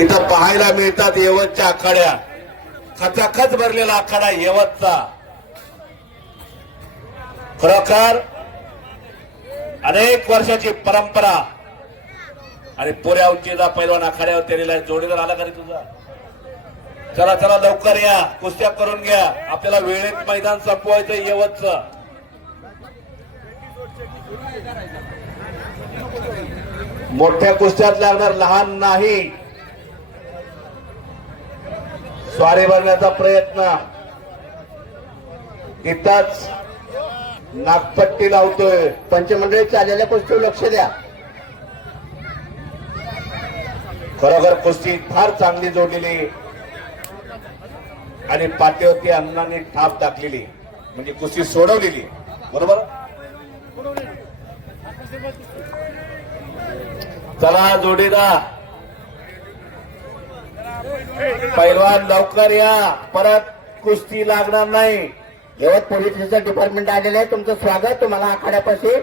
इथं पाहायला मिळतात यवतच्या आखाड्या. खचाखच भरलेला आखाडा यवतचा. खरोखर अनेक वर्षाची परंपरा. आणि पुऱ्या उंचीचा पैलवान आखाड्यावर तेलेला जोडीदार आला का रे तुझा? चला चला लवकर या. कुस्त्या करून घ्या. आपल्याला वेळेत मैदान संपवायचं यवतचं. मोठ्या कुस्त्यात लागणार लहान नाही. स्वारी भरण्याचा प्रयत्न. इथंच नागपट्टी लावतोय. पंचमंडळी चाललेल्या गोष्टीवर लक्ष द्या. खरोखर कुस्ती फार चांगली जोडलेली. आणि पाठीवरती अन्नाने ठाप टाकलेली. म्हणजे कुस्ती सोडवलेली. बरोबर? चला जोडीदार. पैलवान लवकर या. परत कुस्ती लागणार नाही. यवत पोलीस डिपार्टमेंट आलेलं आहे. तुमचं स्वागत. तुम्हाला आखाड्यापाशी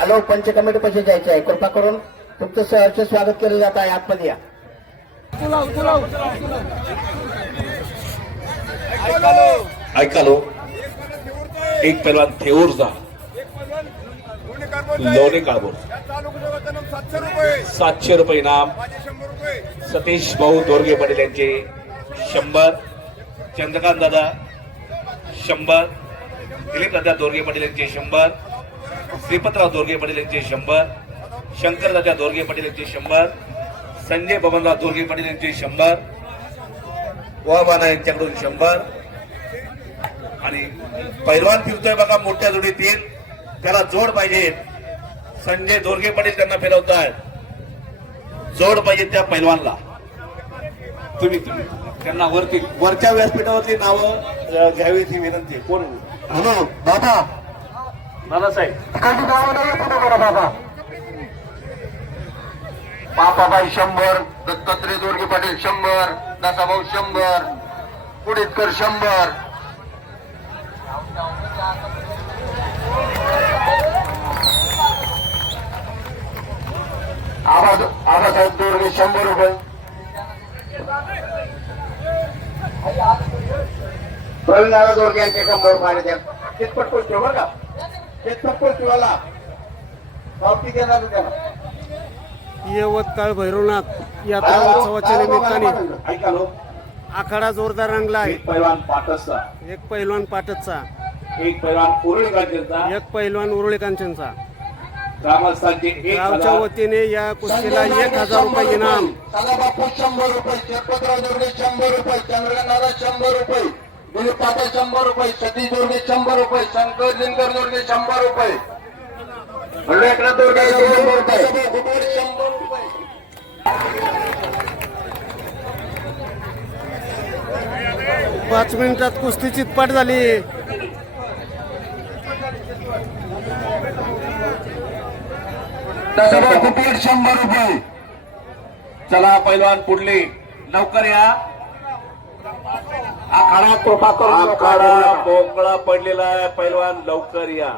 आलो. पंच कमिटी पैसे जायचं आहे. कृपा करून तुमचं सहर्ष स्वागत केलं जात आहे. आतमध्ये या. ऐकालो. एक पैलवान थेऊर जा. लोणे काळभोर सातशे रुपये. इनाम. सतीश भाऊ दोरगे पाटील यांचे शंभर. चंद्रकांत दादा शंभर. दिलीप दादा दोरगे पाटील यांचे शंभर. श्रीपतराव दोरगे पाटील यांचे शंभर. शंकर दादा दोरगे पाटील यांचे शंभर. संजय बबनराव दोरगे पाटील यांचे शंभर. वाबाना यांच्याकडून शंभर. आणि पैलवान फिरतोय बघा मोठ्या जोडीतील. त्याला जोड पाहिजे. संजय दोरगे पाटील त्यांना फिरवतायत. जोड पाहिजे त्या पैलवानला. तुम्ही तुम्ही त्यांना वरती वरच्या व्यासपीठावरती नावं अ, घ्यावीत ही विनंती. कोण? हॅलो बाबा. दादासाहेब बाबा. पापाबाई शंभर दत्तात्रय दोरगे पाटील शंभर दासाभाऊ शंभर पुढेतकर शंभर. आवाज आबासाहेब दोरगे शंभर रुपये. प्रवीण दादा दोरगे यांचे शंभर रुपये द्या. चितपट पोस्ट बरं का? पावती देणार त्याला. यवत काळ भैरवनाथ यात्रा उत्सवाच्या निमित्ताने ऐका लो आखाडा जोरदार रंगला आहे. एक पैलवान पाटसचा. एक पैलवान पाटतचा एक पैलवान उरुळीकरचा एक पैलवान उरुळे कांचनचा ग्रामस्थांचे गावच्या वतीने या कुस्तीला एक हजार रुपये इनाम बापू शंभर रुपये शेतपतराव दोरगे शंभर रुपये चंद्रकांत शंभर रुपये पाटील शंभर रुपये सतीश दोरगे शंभर रुपये शंकर दिनकर दोरगे शंभर रुपये शंभर रुपये पाच मिनिटात कुस्ती चितपाट झाली कुपीट शंभर रुपये. चला पैलवान पुढले. लवकर या. आखाडा कृपा करून आखाडा मोकळा पडलेला आहे. पैलवान लवकर या.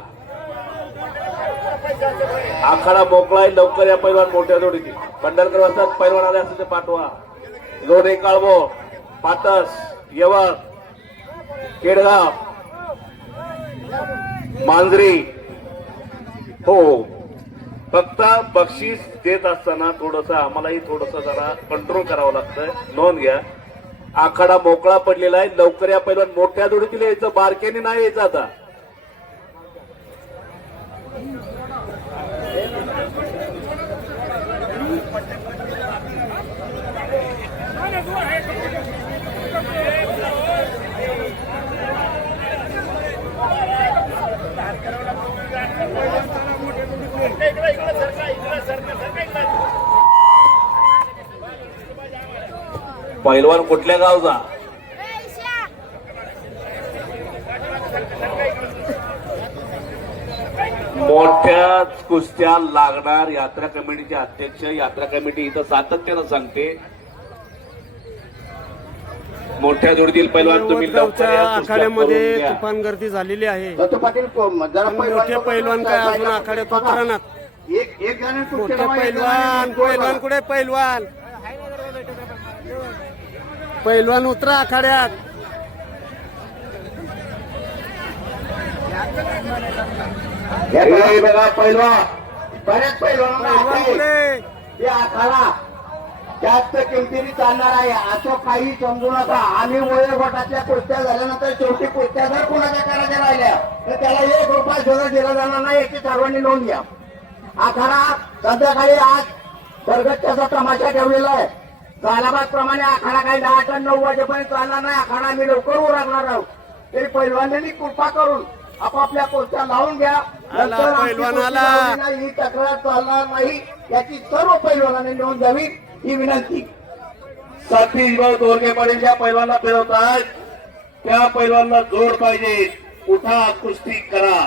आखाडा मोकळा आहे. लवकर या पैलवान. मोठ्या जोडीतील पंढरकर वाजतात पैलवान आले असं ते पाठवा. लोणे काळवो पाटस यवत केडगाव मांजरी. हो. फक्त बक्षीस देत असताना थोडस आम्हालाही थोडस जरा कंट्रोल करावं लागतं नोंद घ्या. आखाडा मोकळा पडलेला आहे. लवकर या पहिल्या मोठ्या जोडीतील यायचं. बारक्याने नाही यायचं आता. पैलवान कुठल्या गावचा? मोठ्या कुस्त्या लागणार यात्रा कमिटीचे अध्यक्ष. यात्रा कमिटी इथं सातत्यानं सांगते. मोठ्या जोडीतील पैलवान तुम्ही आखाड्यामध्ये. तुफान गर्दी झालेली आहे. मोठे पैलवान काय अजून आखाड्यात उतरणार? एक एक जण मोठे पैलवान पैलवान कुठे? पैलवान. पैलवान उतरा आखाड्यात. बघा बऱ्याच पैलवान आखाडा जास्त किमतीने चालणार आहे. असं काही समजू नका. आम्ही वयोगटातल्या कुस्त्या झाल्यानंतर शेवटी कुस्त्या जर कोणाच्या करायच्या राहिल्या तर त्याला एक रुपया सुद्धा दिला जाणार नाही याची सर्वांनी नोंद घ्या. आखाडा संध्याकाळी आज सरगट्ट्याचा तमाशा ठेवलेला आहे. गालाबाद प्रमाणे आखाडा काही दहा टन नऊ वाजेपर्यंत चालणार नाही. आखाडा आम्ही लवकर उरकणार आहोत. तरी पैलवानांनी कृपा करून आपापल्या कुस्त्या लावून घ्या. आला, नंतर आमची आला. ही तक्रार चालणार नाही. याची सर्व पैलवानांनी नोंद घ्यावी ही विनंती. सतीश भाऊ दोरगे पाटील ज्या पैलवानला फिरवतात. त्या पैलवानला जोड पाहिजे. उठा कुस्ती करा.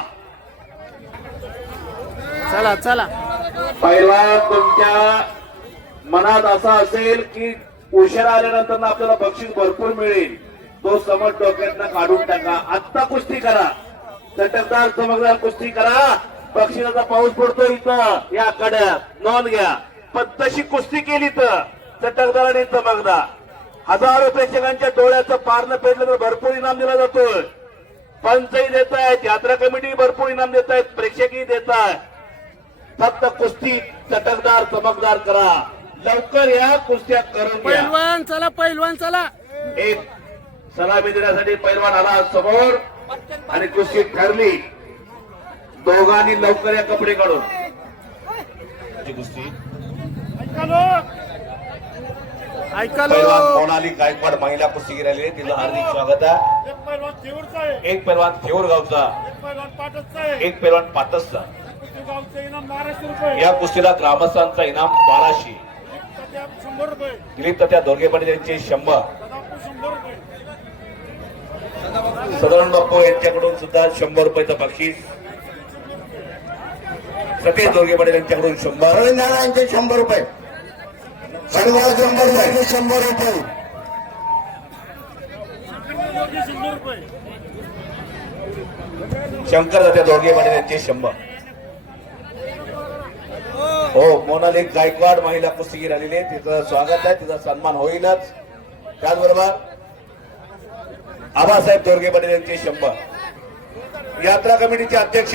चला चला. पैलवान तुमच्या मनात असा असेल की उशिरा आल्यानंतर आपल्याला बक्षीस भरपूर मिळेल. तो समज डोक्यातनं काढून टाका. आत्ता कुस्ती करा. चटकदार चमकदार कुस्ती करा. बक्षिसाचा पाऊस पडतो इथं. या आखाड्यात. नोंद घ्या. पण तशी कुस्ती केली तर चटकदार आणि चमकदार हजारो प्रेक्षकांच्या डोळ्याचं पारणं पेरलं तर भरपूर इनाम दिला जातोय पंचही देत आहेत. यात्रा कमिटी भरपूर इनाम देत आहेत. प्रेक्षकही देत आहेत. फक्त कुस्ती चटकदार चमकदार करा. लवकर या कुस्त्या करून घ्या. पैलवान चला पैलवान चला. एक सलामी देण्यासाठी पैलवान आला समोर आणि कुस्ती ठरली. दोघांनी लवकर या कपडे काढून. कुस्ती. ऐका पैलवान लो मोनाली गायकवाड महिला कुस्तीगीर आली. आहे तिचं हार्दिक स्वागत आहे. एक पैलवान थेऊर गावचा एक पैलवान पाटसचा या कुस्तीला ग्रामस्थांचा इनाम बाराशे. दिलीप त्या दोरगे पाटील यांचे शंभर. सदानंद बाप्पू यांच्याकडून सुद्धा शंभर रुपयाचं बक्षीस. सतीश दोरगे पाटील यांच्याकडून शंभर. रवींद्रनाथांचे शंभर रुपये. शंभर रुपये. शंभर रुपये. शंकर जात्या दोरगे पाटील यांचे शंभर. हो मोनाली गायकवाड महिला कुस्तीगीर आलेली आहे. तिचं स्वागत आहे तिचा सन्मान होईलच. त्याचबरोबर आबासाहेब दोरगे पाटील यांचे शंभर. यात्रा कमिटीचे अध्यक्ष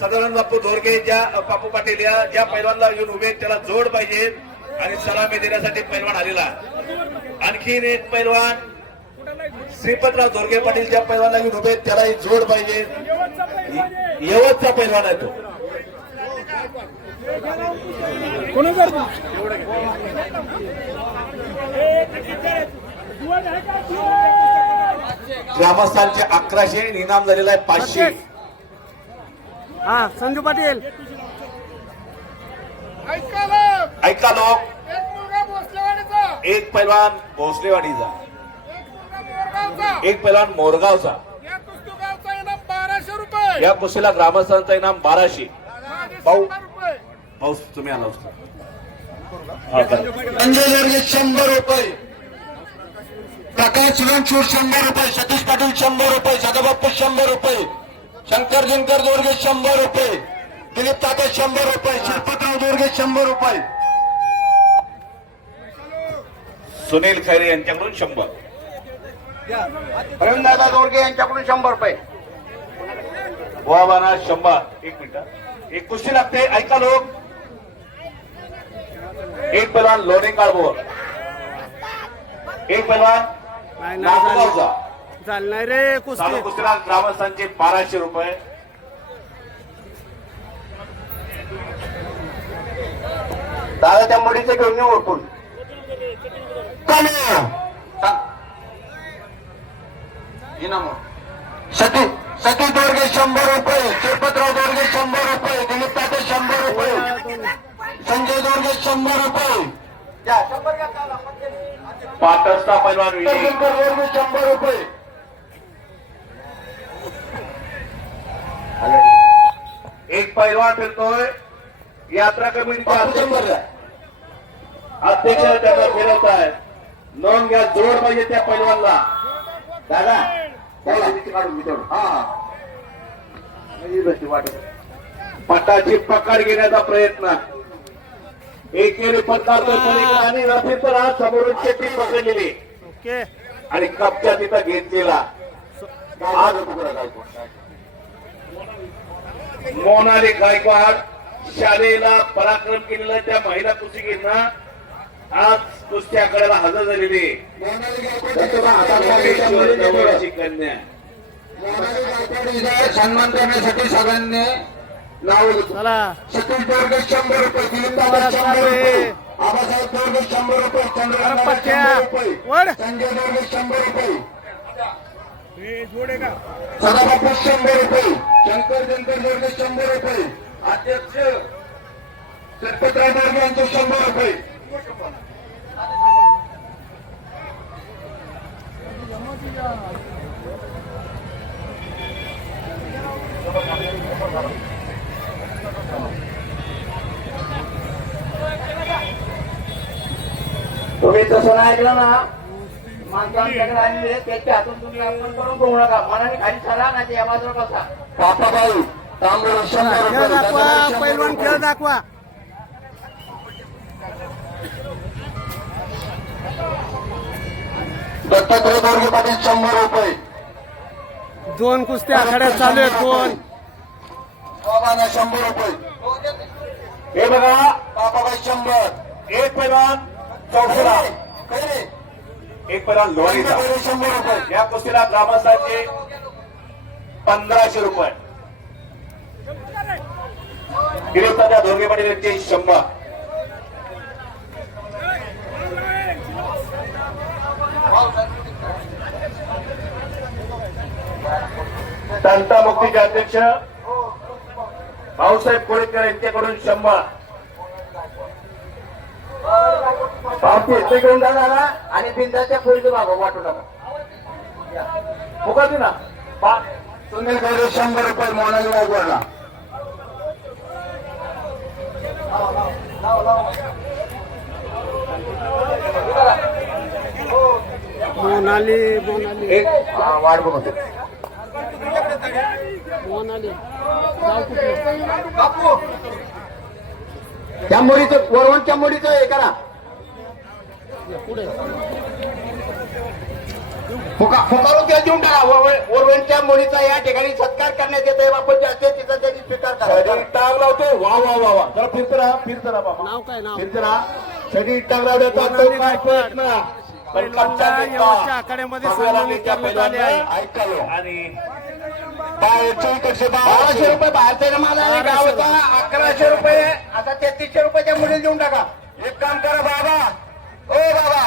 सदानंद बापू दोरगे ज्या बापू पाटील या ज्या पैलवानला येऊन उभे आहेत, त्याला जोड पाहिजे आणि सलामी देण्यासाठी पैलवान आलेला आणखीन एक पैलवान श्रीपतराव दोरगे पाटील ज्या पैलवानला येऊन उभे आहेत, त्यालाही जोड पाहिजे. यवतचा पैलवान आहे तो. ग्रामस्थांचे अकराशे इनाम झालेला आहे पाचशे. हा संजू पाटील. ऐका लोक एक मुलगा भोसलेवाडीचा. एक पैलवान भोसलेवाडीचा. एक मुलगा मोरगावचा. एक पैलवान मोरगावचा. या कुस्तीला ग्रामस्थांचा इनाम बाराशे. भाऊ. पाऊस तुम्ही आला होता शंभर रुपये. प्रकाश रणशूर शंभर रुपये सतीश पाटील शंभर रुपये सदाबाप्पू शंभर रुपये शंकर जिंकर दोरगे शंभर रुपये दिलीप तात्या शंभर रुपये शिरपतराव दोरगे शंभर रुपये. सुनील खैरे यांच्याकडून शंभर. प्रेमदादा दोरगे यांच्याकडून शंभर रुपये. गोवाबाना शंभर. एक मिनिट. एक कुस्ती लागते. ऐका लोक. एक पैलवान लोणी काळभोर. एक रे कुस्ती. कुस्तीला ग्रामस्थांचे बाराशे रुपये. दादा त्या मडीचं घेऊन येऊ ओळखून सती सती दोरगे शंभर रुपये शिरपतराव दोरगे शंभर रुपये. शंभर रुपये. त्याला. पाटसचा पैलवान विजयी शंभर रुपये. एक पैलवान फिरतोय. यात्रा कमिटीचे अध्यक्ष अध्यक्ष त्यांना फिरवत आहेत नोंद घ्या जोड पाहिजे त्या पैलवानला. दादा त्याला काढून. हा. वाटत पटाची पकड घेण्याचा प्रयत्न. एकेरी पत्कारतोय पलीकडे आणि रफीचा समोरून चेटी पकडलेली ओके. आणि कपच्या तिथं घेतलेला. आज मोनाली गायकवाड शाळेला पराक्रम केलेला त्या महिला कुस्तीगीरना आज कुस्ती आखाड्याला हजर झालेली. कन्या. सन्मान करण्यासाठी सगळ्यांनी नाव घेतलं चला सतीश दोरगे शंभर रुपये दिलीप दादा बरं, शंभर चालू आहे. रुपये आबासाहेब दोरगे शंभर रुपये चंद्रकांत अरे दादा पक्क्या. शंभर रुपये वर. संजय दोरगे शंभर रुपये हे जोडे का सदाबापू शंभर रुपये शंकर शंकर दोरगे शंभर रुपये अध्यक्ष सत्यत्राव दोरगे यांचे शंभर रुपये तुम्ही तसं नाही ऐकलं ना माणसांच्याकडे आणले त्याच्या हातून तुम्ही आपण करून घेऊ नका. मनाने खाली चला ना ते यामात्र बसा. पापाबाई तांबोळी शंभर खेळ रुपये दाखवा दादा शंभर पैलवान खेळ. दाखवा. दत्तात्रय पाटील शंभर रुपये. दोन कुस्ती आखाड्यात चालू आहेत दोन. बाबांना शंभर रुपये. हे बघा पापाबाई शंभर. एक पैलवान चौथीला एक पैलवान लोणीचा. शंभर रुपये. या कुस्तीला ग्रामस्थांचे पंधराशे रुपये. दादा धोरगे पाटील यांचे शंभर. तंटा मुक्तीचे अध्यक्ष भाऊसाहेब कोळेकर यांच्याकडून शंभर. ते घेऊन जाणार आणि बिंदाच्या पुढचे बाबा वाटू नका. फुका दे ना सुनील कैरे शंभर रुपये मोनाली वागवडला मोनाली मोनाली. वाढ बघतो गाव कुठलं? चंबोरीचं वरवण चंबोरीचं हे करा. पुढे. फुका फुकारून त्या देऊन टाका. वरवणच्या मुलीचा या ठिकाणी सत्कार करण्यात येतोय आपण जास्त तिचा त्यांनी स्वीकार करा. टांग लावतो वा वा वा वा. जरा फिरत राहा फिरत राहा बाबा. नाव काय नाव? फिरत राहा. शरीर टांग लावण्याचा तो काय प्रयत्न? आहे. पहिल्यांदा ऐकालो आणि बाराशे रुपये मालाने बाराशे गावाचा अकराशे रुपये आता तेहतीसशे रुपयाच्या मुलीला देऊन टाका. एक काम करा बाबा. ओ बाबा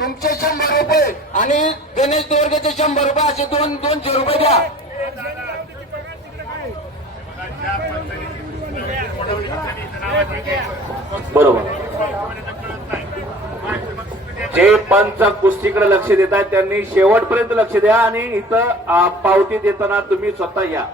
तुमचे शंभर रुपये आणि गणेश दोरगेचे शंभर रुपये असे दोन दोनशे रुपये द्या. बरोबर. जे पंच कुस्तीकडे लक्ष देत आहेत त्यांनी शेवटपर्यंत लक्ष द्या आणि इथं पावती देताना तुम्ही स्वतः या.